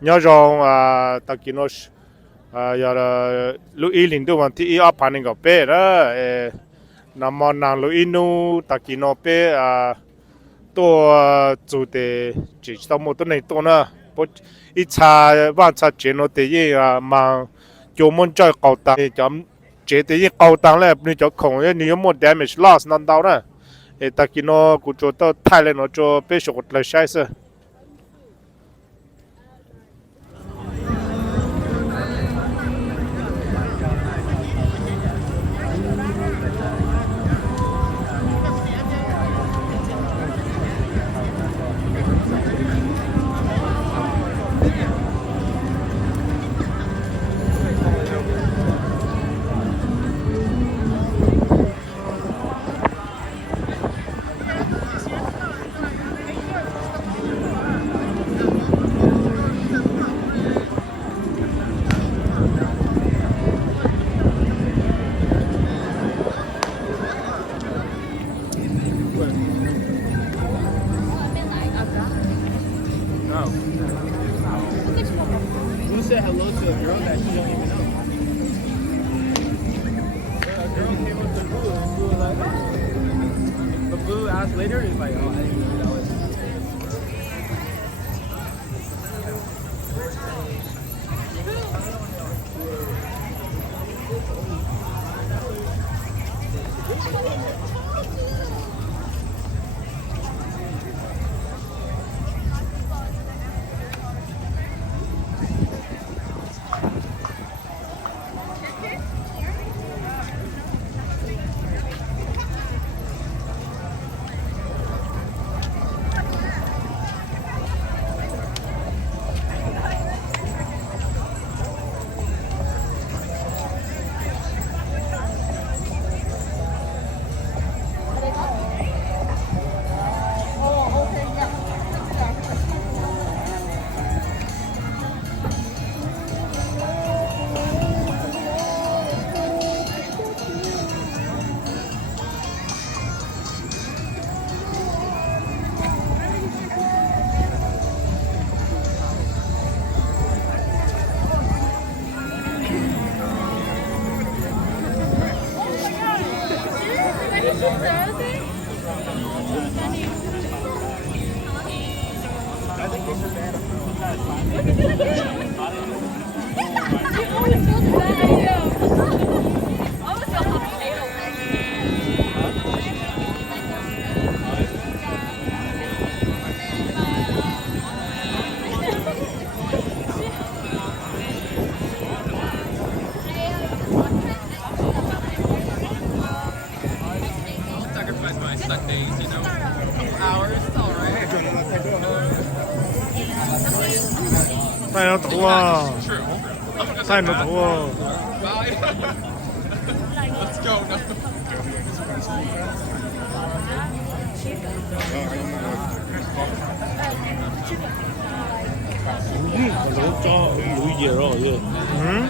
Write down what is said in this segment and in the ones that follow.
nhớ rằng ta kia nó giờ là lúc ý linh đâu mà thì ý áp hành cái bé đó nằm mòn nàng lúc ý nu ta kia nó bé tôi chủ đề chỉ tao một tuần này tôi nữa bố ít cha vạn cha chuyện nó thì mà cho muốn chơi cầu tăng chấm chế thì cầu tăng là như cho không như một damage loss non đau đó ta kia nó cũng cho tao thay lên nó cho bé sốt lại sai sự Who said hello to a girl that she don't even know? Girl came up to Boo and Boo was like, oh. But Boo asked later, he's like, oh, I didn't know that was. Sacrifice my Sundays, you know? A couple hours, it's alright.太阳头啊， True. 太阳头啊。 Bye. Let's go. No. 응?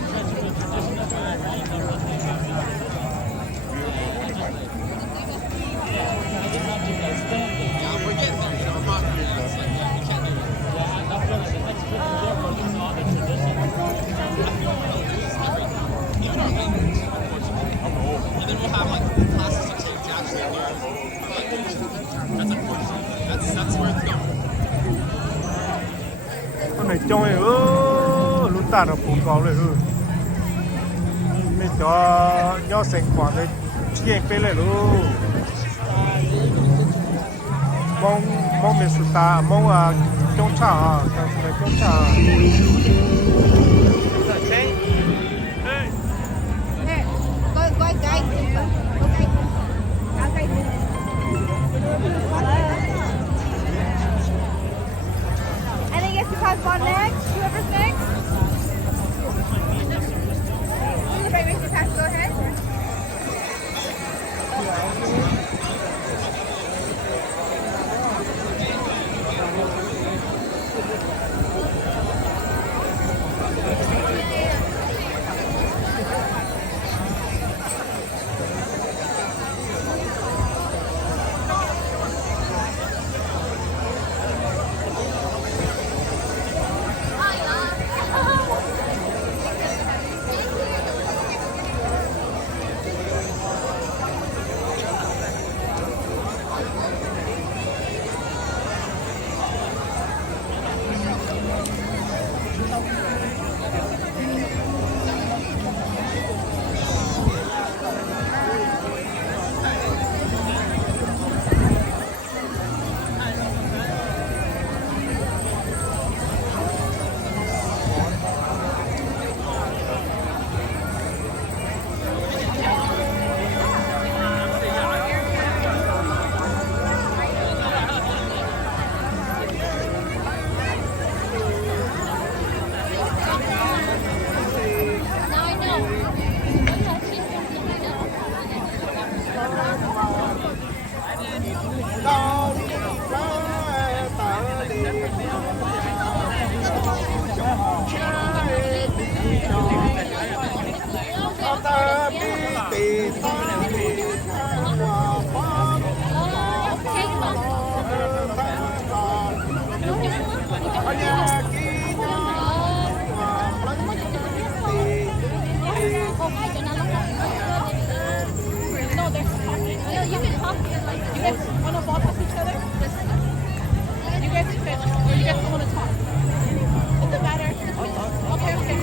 We're getting there, you know? I'm not it's like, yeah, we can't do it. Even our language, unfortunately. And then we'll have like classes to take to actually learn language. That's unfortunate. That's where it's going. Con này trông ấy lúc ta nó cũng cóเลยmình cho nhau sinh hoạt để chiên phê lại luôn mong mong mình sụt ta mong trong trà trong trà I think it's the pass on next. Whoever's next. Right, Mr. Pass, go ahead. No, there's talking. No, you can talk. You guys want to both talk each other? You guys fit. Or you guys don't want to talk? Doesn't matter. Okay, okay.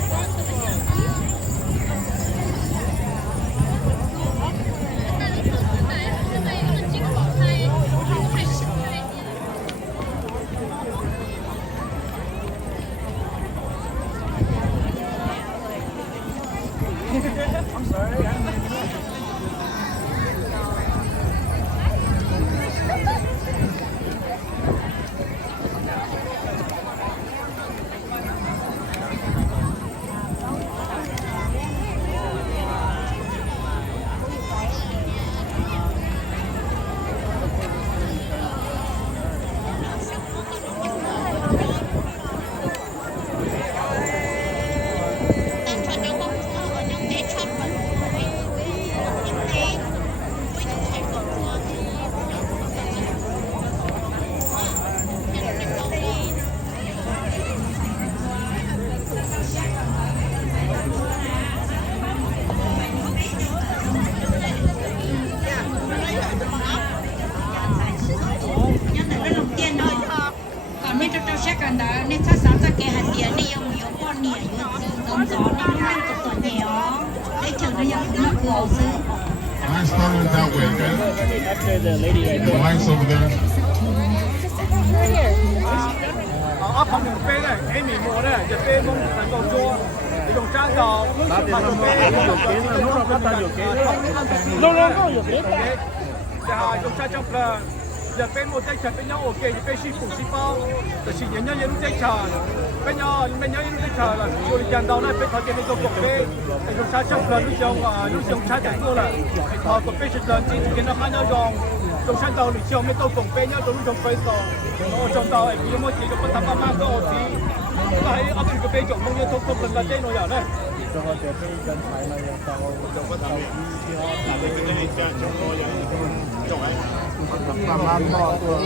còn nên cho sẽ cần đó nên chắc chắn cái hạt tiền này ông nhiều con nhỉ giống gió nên nó lên từ tuần nhiều để chờ nó giống nó cầu sư. Mine started that way, okay? After the lady right The lights over there. Không dùng bê này, em mì mùa này, giờ bê không cần cầu chua, dùng trang cầu, mà dùng bê, dùng kiến, lúc nào cũng dùng kiến, lúc nào cũng dùng kiến. Giờ dùng trang trong là giờ bê một tay chặt bên nhau ok, giờ bê xí phụ xí bao, giờ xí nhẫn nhẫn nhẫn tay chặt, bên nhau nhẫn tay chặt là rồi dàn đầu này bê thằng kia này dùng cục bê, dùng trang trong là lúc dùng trang chẳng mua là, thằng cục bê chỉ là chỉ cái nó khác nhau dùng trang đầu thì chiều mới tôi cục bê nhau tôi dùng bê sò, trong đầu ấy vì mỗi chỉ dùng bắt thằng ba có tí, cái áp dụng cái bê dùng không như tôi không cần là đây nó vậy. cho họ sẽ phải cần phải là tàu cho bắt tàu khi họ làm cái này cho nó giống làm ăn họ của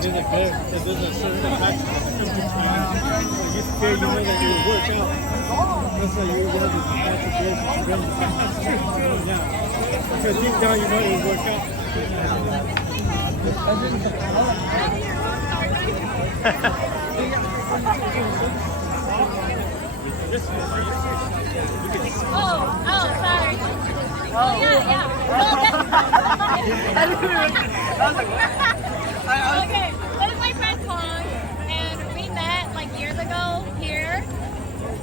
there's a certain match in between. You feel you know that you work out. That's why you go to the match of beers and run. Yeah. Because deep down you know you work out. Oh, sorry. Oh, yeah. Okay, this is my friend Kong, and we met like years ago here.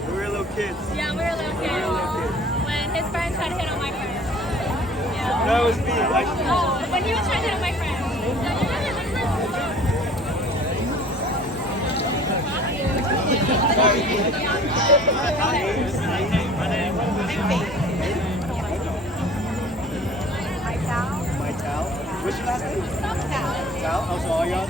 We were little kids. Yeah, we were little kids. When his friend tried to hit on my friend. Yeah. That was me. Oh, when he was trying to hit on my friend. What's your last name? Cal. Also, all y'all.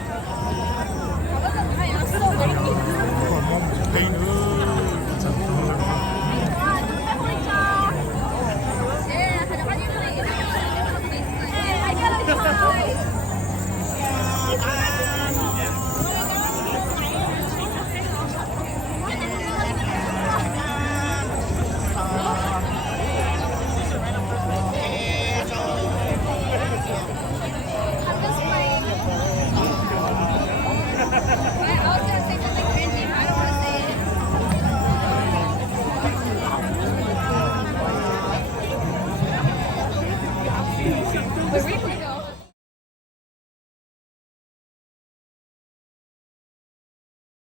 Were we